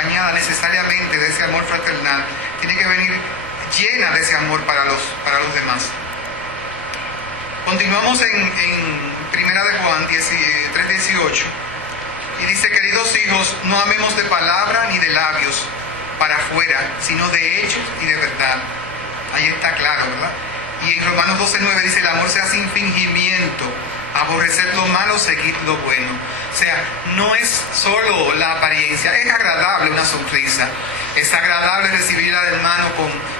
acompañada necesariamente de ese amor fraternal, tiene que venir llena de ese amor para los demás. Continuamos en Primera de Juan 3:18 y dice: queridos hijos, no amemos de palabra ni de labios para afuera, sino de hechos y de verdad. Ahí está claro, ¿verdad? Y en Romanos 12:9 dice: el amor sea sin fingimiento, aborrecer lo malo, seguir lo bueno. O sea, no es solo la apariencia, es agradable una sonrisa, es agradable recibir al hermano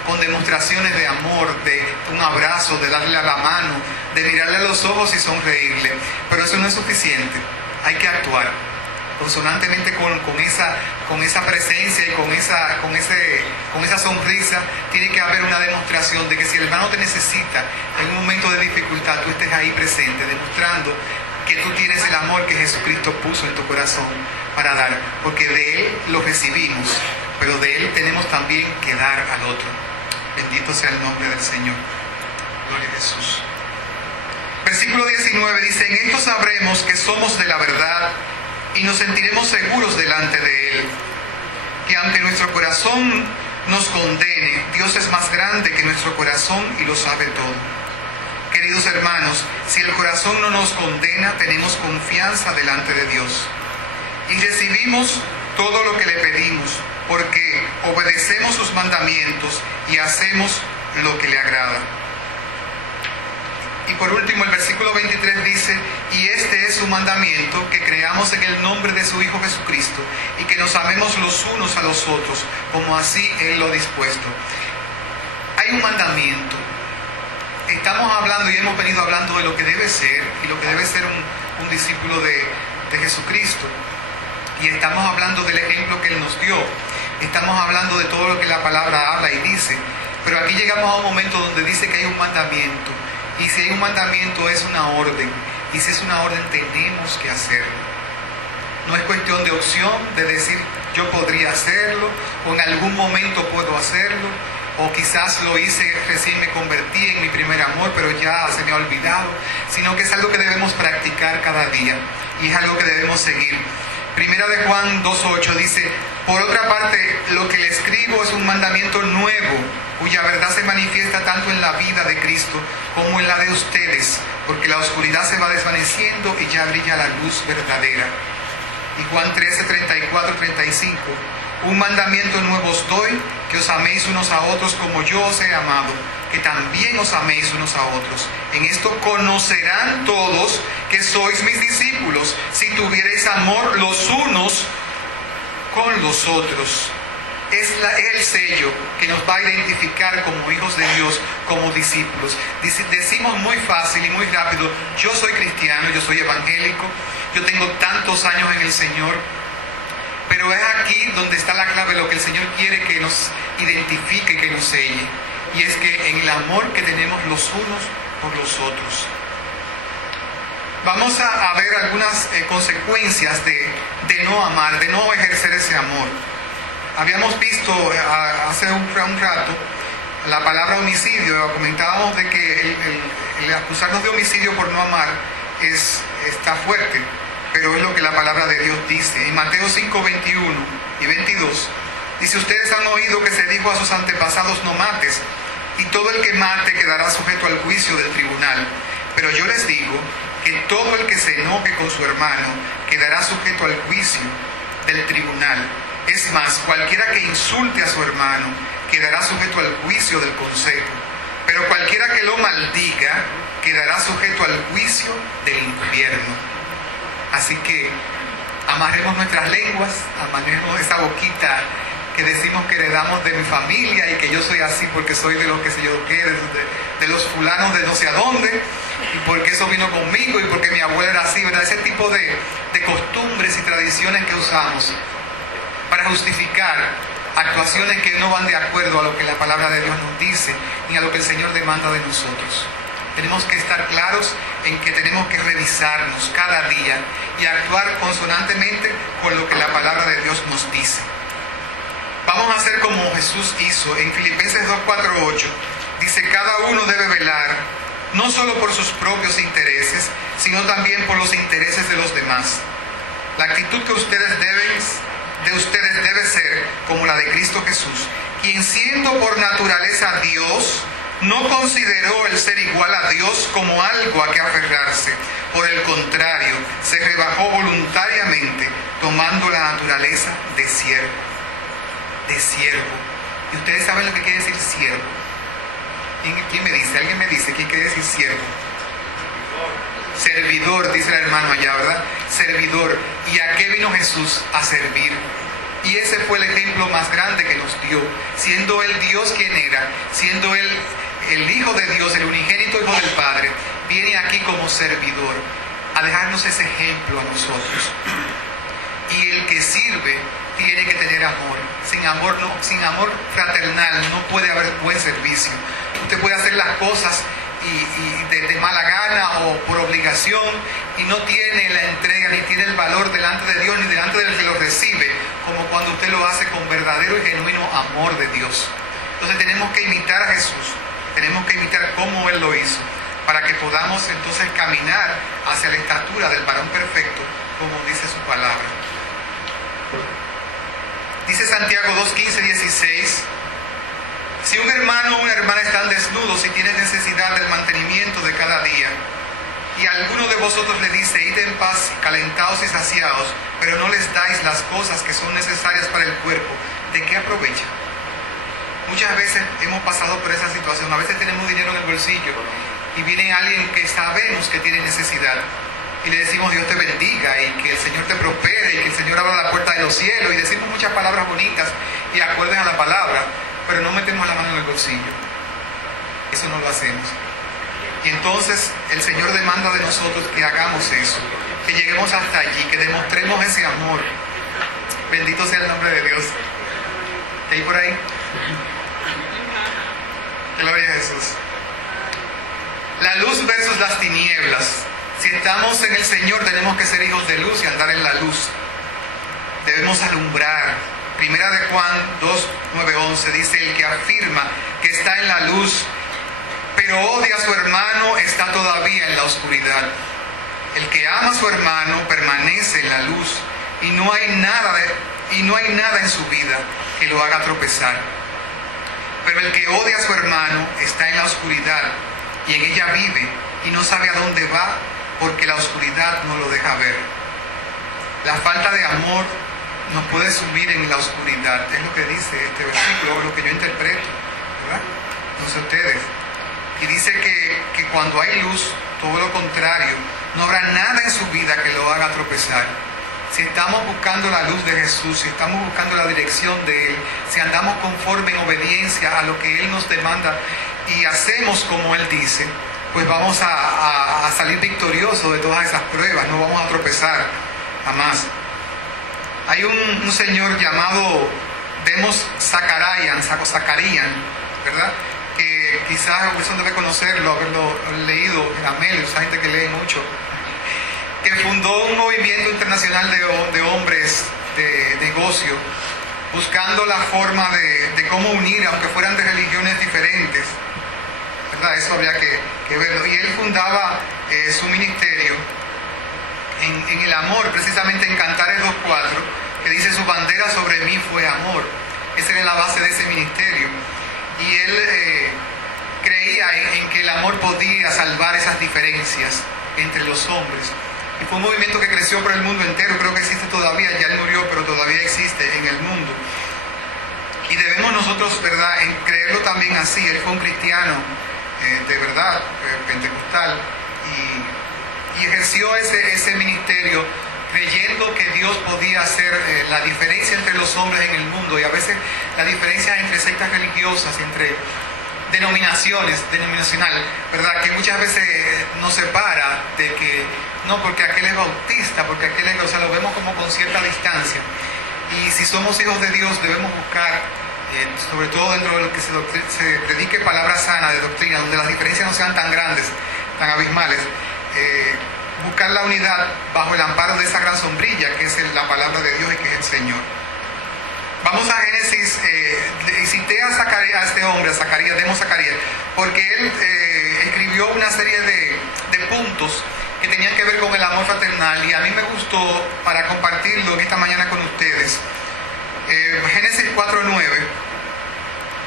con demostraciones de amor, de un abrazo, de darle a la mano, de mirarle a los ojos y sonreírle, pero eso no es suficiente. Hay que actuar consonantemente con esa presencia y con esa sonrisa. Tiene que haber una demostración de que si el hermano te necesita en un momento de dificultad, tú estés ahí presente, demostrando que tú tienes el amor que Jesucristo puso en tu corazón para dar, porque de Él lo recibimos, pero de Él tenemos también que dar al otro. Bendito sea el nombre del Señor. Gloria a Jesús. Versículo 19 dice: en esto sabremos que somos de la verdad y nos sentiremos seguros delante de Él, que aunque nuestro corazón nos condene, Dios es más grande que nuestro corazón y lo sabe todo. Queridos hermanos, si el corazón no nos condena, tenemos confianza delante de Dios y recibimos todo lo que le pedimos, porque obedecemos sus mandamientos y hacemos lo que le agrada. Y por último, el versículo 23 dice: y este es su mandamiento, que creamos en el nombre de su Hijo Jesucristo y que nos amemos los unos a los otros, como así Él lo ha dispuesto. Hay un mandamiento. Estamos hablando y hemos venido hablando de lo que debe ser y lo que debe ser un discípulo de Jesucristo. Y estamos hablando del ejemplo que Él nos dio. Estamos hablando de todo lo que la palabra habla y dice. Pero aquí llegamos a un momento donde dice que hay un mandamiento. Y si hay un mandamiento, es una orden. Y si es una orden, tenemos que hacerlo. No es cuestión de opción, de decir yo podría hacerlo, o en algún momento puedo hacerlo, o quizás lo hice, recién me convertí en mi primer amor, pero ya se me ha olvidado. Sino que es algo que debemos practicar cada día. Y es algo que debemos seguir. Primera de Juan 2:8 dice: por otra parte, lo que le escribo es un mandamiento nuevo, cuya verdad se manifiesta tanto en la vida de Cristo como en la de ustedes, porque la oscuridad se va desvaneciendo y ya brilla la luz verdadera. Y Juan 13:34-35: un mandamiento nuevo os doy, que os améis unos a otros como yo os he amado, que también os améis unos a otros. En esto conocerán todos que sois mis discípulos, si tuviereis amor los unos con los otros. Es el sello que nos va a identificar como hijos de Dios, como discípulos. Decimos muy fácil y muy rápido: yo soy cristiano, yo soy evangélico, yo tengo tantos años en el Señor. Pero es aquí donde está la clave, lo que el Señor quiere que nos identifique, que nos selle. Y es que en el amor que tenemos los unos por los otros. Vamos a ver algunas consecuencias de no amar, de no ejercer ese amor. Habíamos visto hace un rato la palabra homicidio. Comentábamos de que el acusarnos de homicidio por no amar está fuerte, pero es lo que la palabra de Dios dice. En Mateo 5:21 y 22 dice: ustedes han oído que se dijo a sus antepasados: no mates, y todo el que mate quedará sujeto al juicio del tribunal. Pero yo les digo que todo el que se enoje con su hermano quedará sujeto al juicio del tribunal. Es más, cualquiera que insulte a su hermano quedará sujeto al juicio del consejo. Pero cualquiera que lo maldiga quedará sujeto al juicio del infierno. Así que amarremos nuestras lenguas, amarremos esa boquita que decimos que heredamos de mi familia y que yo soy así porque soy de los que sé yo qué, de los fulanos de no sé a dónde, y porque eso vino conmigo y porque mi abuela era así, ¿verdad? Ese tipo de costumbres y tradiciones que usamos para justificar actuaciones que no van de acuerdo a lo que la palabra de Dios nos dice ni a lo que el Señor demanda de nosotros. Tenemos que estar claros en que tenemos que revisarnos cada día y actuar consonantemente con lo que la palabra de Dios nos dice. Vamos a hacer como Jesús hizo. En Filipenses 2:4-8 dice: cada uno debe velar, no solo por sus propios intereses, sino también por los intereses de los demás. La actitud de ustedes debe ser como la de Cristo Jesús, quien siendo por naturaleza Dios, no consideró el ser igual a Dios como algo a que aferrarse. Por el contrario, se rebajó voluntariamente, tomando la naturaleza de siervo. De siervo. ¿Y ustedes saben lo que quiere decir siervo? ¿Quién me dice? ¿Alguien me dice qué quiere decir siervo? Servidor, dice el hermano allá, ¿verdad? Servidor. ¿Y a qué vino Jesús? A servir. Y ese fue el ejemplo más grande que nos dio. Siendo Él Dios quien era, siendo Él el Hijo de Dios, el unigénito Hijo del Padre, viene aquí como servidor, a dejarnos ese ejemplo a nosotros. Y el que sirve tiene que tener amor. Sin amor fraternal no puede haber buen servicio. Usted puede hacer las cosas y de mala gana o por obligación, y no tiene la entrega ni tiene el valor delante de Dios ni delante del que lo recibe, como cuando usted lo hace con verdadero y genuino amor de Dios. Entonces tenemos que imitar a Jesús, tenemos que imitar cómo Él lo hizo, para que podamos entonces caminar hacia la estatura del varón perfecto, como dice su palabra. Dice Santiago 2, 15, 16: si un hermano o una hermana están desnudos y tienen necesidad del mantenimiento de cada día, y alguno de vosotros le dice, id en paz, calentados y saciados, pero no les dais las cosas que son necesarias para el cuerpo, ¿de qué aprovecha? Muchas veces hemos pasado por esa situación. A veces tenemos dinero en el bolsillo y viene alguien que sabemos que tiene necesidad y le decimos, Dios te bendiga y que el Señor te prospere y que el Señor abra la puerta de los cielos, y decimos muchas palabras bonitas y acuerden a la palabra, pero no metemos la mano en el bolsillo. Eso no lo hacemos. Y entonces el Señor demanda de nosotros que hagamos eso, que lleguemos hasta allí, que demostremos ese amor. Bendito sea el nombre de Dios. ¿Qué hay por ahí? Gloria a Jesús. La luz versus las tinieblas. Si estamos en el Señor, tenemos que ser hijos de luz y andar en la luz. Debemos alumbrar. Primera de Juan 2, 9, 11 dice, el que afirma que está en la luz, pero odia a su hermano, está todavía en la oscuridad. El que ama a su hermano permanece en la luz, y no hay nada en su vida que lo haga tropezar. Pero el que odia a su hermano está en la oscuridad, y en ella vive, y no sabe a dónde va, porque la oscuridad no lo deja ver. La falta de amor nos puede sumir en la oscuridad. Es lo que dice este versículo, lo que yo interpreto, ¿verdad? No sé ustedes. Y dice que cuando hay luz, todo lo contrario, no habrá nada en su vida que lo haga tropezar. Si estamos buscando la luz de Jesús, si estamos buscando la dirección de Él, si andamos conforme en obediencia a lo que Él nos demanda y hacemos como Él dice, pues vamos a salir victoriosos de todas esas pruebas, no vamos a tropezar jamás. Hay un señor llamado Demos Zakarian, ¿verdad? Que quizás Wilson debe conocerlo, haberlo leído en Amel, esa gente que lee mucho, que fundó un movimiento internacional de hombres de negocio, buscando la forma de cómo unir, aunque fueran de religiones diferentes, ¿verdad? Eso habría que verlo. Y él fundaba su ministerio en el amor, precisamente en Cantares 2:4, que dice, su bandera sobre mí fue amor. Esa era la base de ese ministerio. Y él creía en que el amor podía salvar esas diferencias entre los hombres. Y fue un movimiento que creció por el mundo entero. Creo que existe todavía, ya él murió, pero todavía existe en el mundo. Y debemos nosotros, ¿verdad?, en creerlo también así. Él fue un cristiano de verdad, pentecostal, y ejerció ese ministerio creyendo que Dios podía hacer la diferencia entre los hombres en el mundo, y a veces la diferencia entre sectas religiosas, entre denominacional, ¿verdad? Que muchas veces nos separa de que, no, porque aquel es bautista, porque aquel es, o sea, lo vemos como con cierta distancia. Y si somos hijos de Dios, debemos buscar, sobre todo dentro de lo que se predique palabra sana de doctrina, donde las diferencias no sean tan grandes, tan abismales, buscar la unidad bajo el amparo de esa gran sombrilla que es la palabra de Dios y que es el Señor. Vamos a Génesis. Cité a este hombre, a Zacarías, Demos Zacarías, porque él escribió una serie de puntos que tenían que ver con el amor fraternal, y a mí me gustó para compartirlo en esta mañana con ustedes. Génesis 4:9,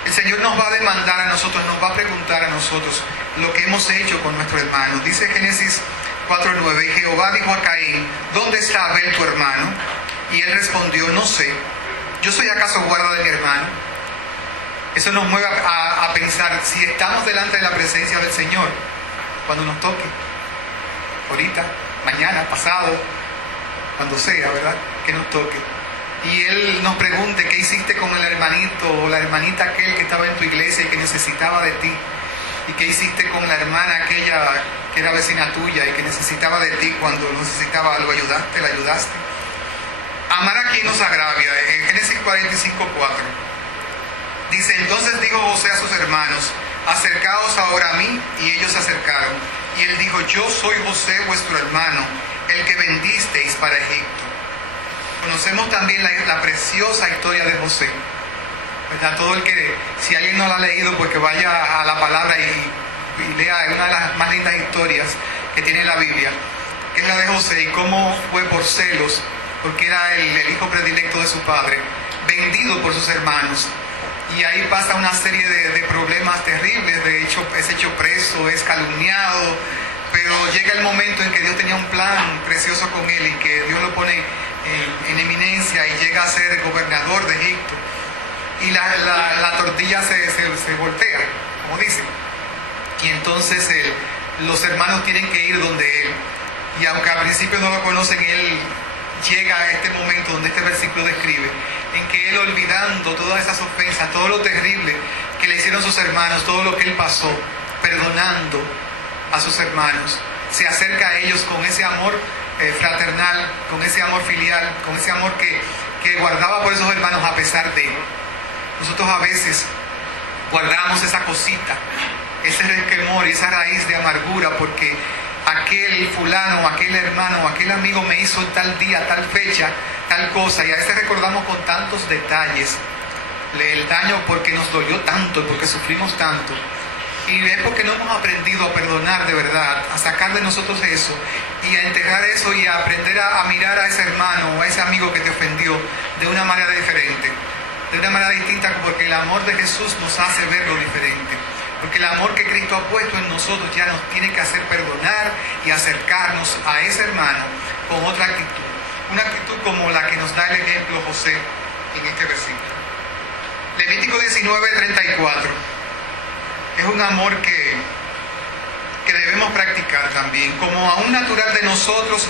el Señor nos va a demandar a nosotros, nos va a preguntar a nosotros lo que hemos hecho con nuestro hermano. Dice Génesis 4:9, y Jehová dijo a Caín, ¿dónde está Abel tu hermano? Y él respondió, no sé, ¿yo soy acaso guarda de mi hermano? Eso nos mueve a pensar, si estamos delante de la presencia del Señor, cuando nos toque, ahorita, mañana, pasado, cuando sea, ¿verdad? Que nos toque. Y Él nos pregunte, ¿qué hiciste con el hermanito o la hermanita aquel que estaba en tu iglesia y que necesitaba de ti? ¿Y qué hiciste con la hermana aquella que era vecina tuya y que necesitaba de ti cuando necesitaba algo? ¿Ayudaste? ¿La ayudaste? Amar a quien nos agravia. En Génesis 45:4 dice, entonces dijo José a sus hermanos, acercaos ahora a mí, y ellos se acercaron. Y él dijo, yo soy José vuestro hermano, el que vendisteis para Egipto. Conocemos también la preciosa historia de José, ¿verdad? Todo el que, si alguien no la ha leído, pues que vaya a la palabra y lea una de las más lindas historias que tiene la Biblia, que es la de José, y cómo fue por celos, porque era el hijo predilecto de su padre, vendido por sus hermanos. Y ahí pasa una serie de problemas terribles. De hecho, es hecho preso, es calumniado, pero llega el momento en que Dios tenía un plan precioso con él y que Dios lo pone en eminencia y llega a ser gobernador de Egipto. Y la tortilla se voltea, como dicen. Y entonces los hermanos tienen que ir donde él. Y aunque al principio no lo conocen, él llega a este momento donde este versículo describe, en que él, olvidando todas esas ofensas, todo lo terrible que le hicieron sus hermanos, todo lo que él pasó, perdonando a sus hermanos, se acerca a ellos con ese amor fraternal, con ese amor filial, con ese amor que guardaba por esos hermanos a pesar de él. Nosotros a veces guardamos esa cosita, ese resquemor y esa raíz de amargura porque aquel fulano, aquel hermano, aquel amigo me hizo tal día, tal fecha, tal cosa, y a veces recordamos con tantos detalles el daño porque nos dolió tanto y porque sufrimos tanto. Y es porque no hemos aprendido a perdonar de verdad, a sacar de nosotros eso y a enterrar eso y a aprender a mirar a ese hermano o a ese amigo que te ofendió de una manera diferente, de una manera distinta, porque el amor de Jesús nos hace verlo diferente. Porque el amor que Cristo ha puesto en nosotros ya nos tiene que hacer perdonar y acercarnos a ese hermano con otra actitud. Una actitud como la que nos da el ejemplo José en este versículo. Levítico 19:34. Es un amor que debemos practicar también. Como a un natural de nosotros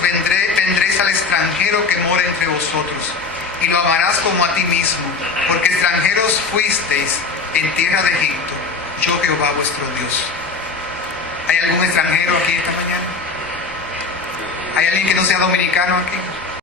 tendréis al extranjero que mora entre vosotros, y lo amarás como a ti mismo, porque extranjeros fuisteis en tierra de Egipto. Yo Jehová vuestro Dios. ¿Hay algún extranjero aquí esta mañana? ¿Hay alguien que no sea dominicano aquí?